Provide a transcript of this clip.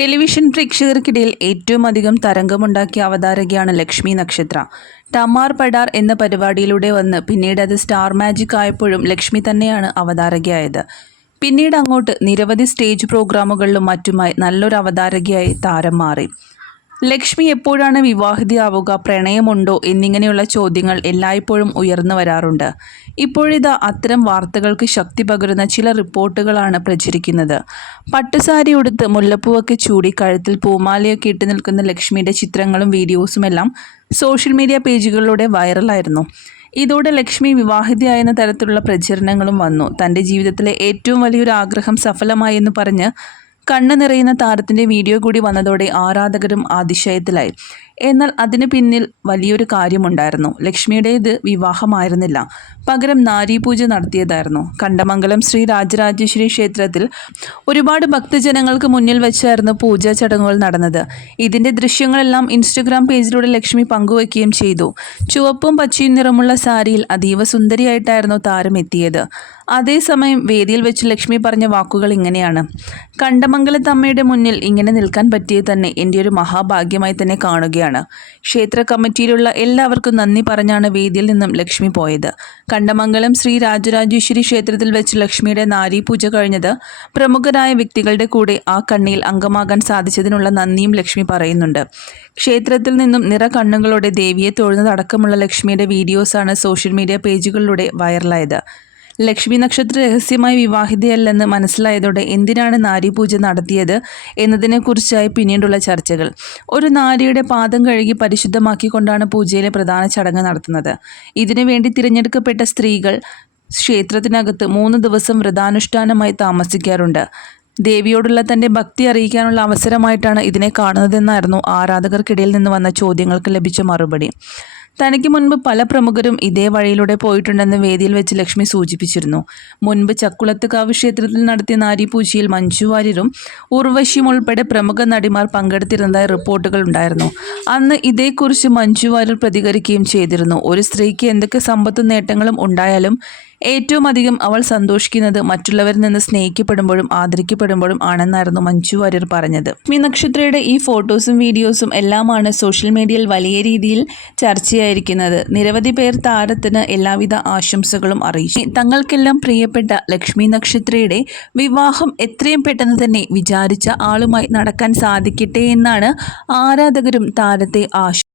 Television പ്രേക്ഷകർക്കിടയിൽ ഏറ്റവും അധികം തരംഗമുണ്ടാക്കിയ അവതാരകയാണ് ലക്ഷ്മി നക്ഷത്ര. ടമാർ പടാർ എന്ന പരിപാടിയിലൂടെ വന്ന് പിന്നീട് അത് സ്റ്റാർ മാജിക് ആയപ്പോഴും ലക്ഷ്മി തന്നെയാണ് അവതാരകയായത്. പിന്നീട് അങ്ങോട്ട് നിരവധി സ്റ്റേജ് പ്രോഗ്രാമുകളിലും മറ്റുമായി നല്ലൊരു അവതാരകയായി താരം മാറി. ലക്ഷ്മി എപ്പോഴാണ് വിവാഹിതയാവുക പ്രണയമുണ്ടോ എന്നിങ്ങനെയുള്ള ചോദ്യങ്ങൾ എല്ലായ്പ്പോഴും ഉയർന്നു വരാറുണ്ട്. ഇപ്പോഴിതാ അത്തരം വാർത്തകൾക്ക് ശക്തി പകരുന്ന ചില റിപ്പോർട്ടുകളാണ് പ്രചരിക്കുന്നത്. പട്ടുസാരി ഉടുത്ത് മുല്ലപ്പൂവൊക്കെ ചൂടി കഴുത്തിൽ പൂമാലയൊക്കെ ഇട്ട് നിൽക്കുന്ന ലക്ഷ്മിയുടെ ചിത്രങ്ങളും വീഡിയോസും എല്ലാം സോഷ്യൽ മീഡിയ പേജുകളിലൂടെ വൈറലായിരുന്നു. ഇതോടെ ലക്ഷ്മി വിവാഹിതയായെന്ന തരത്തിലുള്ള പ്രചരണങ്ങളും വന്നു. തന്റെ ജീവിതത്തിലെ ഏറ്റവും വലിയൊരു ആഗ്രഹം സഫലമായി എന്ന് പറഞ്ഞ് കണ്ണു നിറയുന്ന താരത്തിന്റെ വീഡിയോ കൂടി വന്നതോടെ ആരാധകരും അതിശയത്തിലായി. എന്നാൽ അതിന് പിന്നിൽ വലിയൊരു കാര്യമുണ്ടായിരുന്നു. ലക്ഷ്മിയുടേത് വിവാഹമായിരുന്നില്ല. പകരം നാരീപൂജ നടത്തിയതായിരുന്നു. കണ്ടമംഗലം ശ്രീ രാജരാജേശ്വരി ക്ഷേത്രത്തിൽ ഒരുപാട് ഭക്തജനങ്ങൾക്ക് മുന്നിൽ വെച്ചായിരുന്നു പൂജാ ചടങ്ങുകൾ നടന്നത്. ഇതിന്റെ ദൃശ്യങ്ങളെല്ലാം ഇൻസ്റ്റഗ്രാം പേജിലൂടെ ലക്ഷ്മി പങ്കുവയ്ക്കുകയും ചെയ്തു. ചുവപ്പും പച്ചയും നിറമുള്ള സാരിയിൽ അതീവ സുന്ദരിയായിട്ടായിരുന്നു താരം എത്തിയത്. അതേസമയം വേദിയിൽ വെച്ച് ലക്ഷ്മി പറഞ്ഞ വാക്കുകൾ ഇങ്ങനെയാണ്. കണ്ടമംഗലത്തമ്മയുടെ മുന്നിൽ ഇങ്ങനെ നിൽക്കാൻ പറ്റിയത് തന്നെ എന്റെ ഒരു മഹാഭാഗ്യമായി തന്നെ കാണുകയാണ്. ക്ഷേത്ര കമ്മിറ്റിയിലുള്ള എല്ലാവർക്കും നന്ദി പറഞ്ഞാണ് വേദിയിൽ നിന്നും ലക്ഷ്മി പോയത്. കണ്ടമംഗലം ശ്രീ രാജരാജേശ്വരി ക്ഷേത്രത്തിൽ വെച്ച് ലക്ഷ്മിയുടെ നാരീപൂജ കഴിഞ്ഞത് പ്രമുഖരായ വ്യക്തികളുടെ കൂടെ ആ കണ്ണിയിൽ അംഗമാകാൻ സാധിച്ചതിനുള്ള നന്ദിയും ലക്ഷ്മി പറയുന്നുണ്ട്. ക്ഷേത്രത്തിൽ നിന്നും നിറ കണ്ണുകളോടെ ദേവിയെ തൊഴുന്നതടക്കമുള്ള ലക്ഷ്മിയുടെ വീഡിയോസാണ് സോഷ്യൽ മീഡിയ പേജുകളിലൂടെ വൈറലായത്. ലക്ഷ്മി നക്ഷത്ര രഹസ്യമായി വിവാഹിതയല്ലെന്ന് മനസ്സിലായതോടെ എന്തിനാണ് നാരി പൂജ നടത്തിയത് എന്നതിനെക്കുറിച്ചായി പിന്നീടുള്ള ചർച്ചകൾ. ഒരു നാരിയുടെ പാദം കഴുകി പരിശുദ്ധമാക്കിക്കൊണ്ടാണ് പൂജയിലെ പ്രധാന ചടങ്ങ് നടത്തുന്നത്. ഇതിനുവേണ്ടി തിരഞ്ഞെടുക്കപ്പെട്ട സ്ത്രീകൾ ക്ഷേത്രത്തിനകത്ത് മൂന്ന് ദിവസം വ്രതാനുഷ്ഠാനമായി താമസിക്കാറുണ്ട്. ദേവിയോടുള്ള തന്റെ ഭക്തി അറിയിക്കാനുള്ള അവസരമായിട്ടാണ് ഇതിനെ കാണുന്നതെന്നായിരുന്നു ആരാധകർക്കിടയിൽ നിന്ന് വന്ന ചോദ്യങ്ങൾക്ക് ലഭിച്ച മറുപടി. തനിക്ക് മുൻപ് പല പ്രമുഖരും ഇതേ വഴിയിലൂടെ പോയിട്ടുണ്ടെന്ന് വേദിയിൽ വെച്ച് ലക്ഷ്മി സൂചിപ്പിച്ചിരുന്നു. മുൻപ് ചക്കുളത്തുകാവ് ക്ഷേത്രത്തിൽ നടത്തിയ നാരിപൂജയിൽ മഞ്ജു വാര്യരും ഉർവശിയും ഉൾപ്പെടെ പ്രമുഖ നടിമാർ പങ്കെടുത്തിരുന്നതായി റിപ്പോർട്ടുകൾ ഉണ്ടായിരുന്നു. അന്ന് ഇതേക്കുറിച്ച് മഞ്ജു വാര്യർ പ്രതികരിക്കുകയും ചെയ്തിരുന്നു. ഒരു സ്ത്രീക്ക് എന്തൊക്കെ സമ്പത്തും നേട്ടങ്ങളും ഉണ്ടായാലും ഏറ്റവും അധികം അവൾ സന്തോഷിക്കുന്നത് മറ്റുള്ളവരിൽ നിന്ന് സ്നേഹിക്കപ്പെടുമ്പോഴും ആദരിക്കപ്പെടുമ്പോഴും ആണെന്നായിരുന്നു മഞ്ജു വാര്യർ പറഞ്ഞത്. ലക്ഷ്മി ഈ ഫോട്ടോസും വീഡിയോസും എല്ലാമാണ് സോഷ്യൽ മീഡിയയിൽ വലിയ രീതിയിൽ ചർച്ചയായിരിക്കുന്നത്. നിരവധി പേർ താരത്തിന് എല്ലാവിധ ആശംസകളും അറിയിച്ചു. തങ്ങൾക്കെല്ലാം പ്രിയപ്പെട്ട ലക്ഷ്മി നക്ഷത്രയുടെ വിവാഹം എത്രയും പെട്ടെന്ന് തന്നെ വിചാരിച്ച ആളുമായി നടക്കാൻ സാധിക്കട്ടെ എന്നാണ് ആരാധകരും താരത്തെ ആശ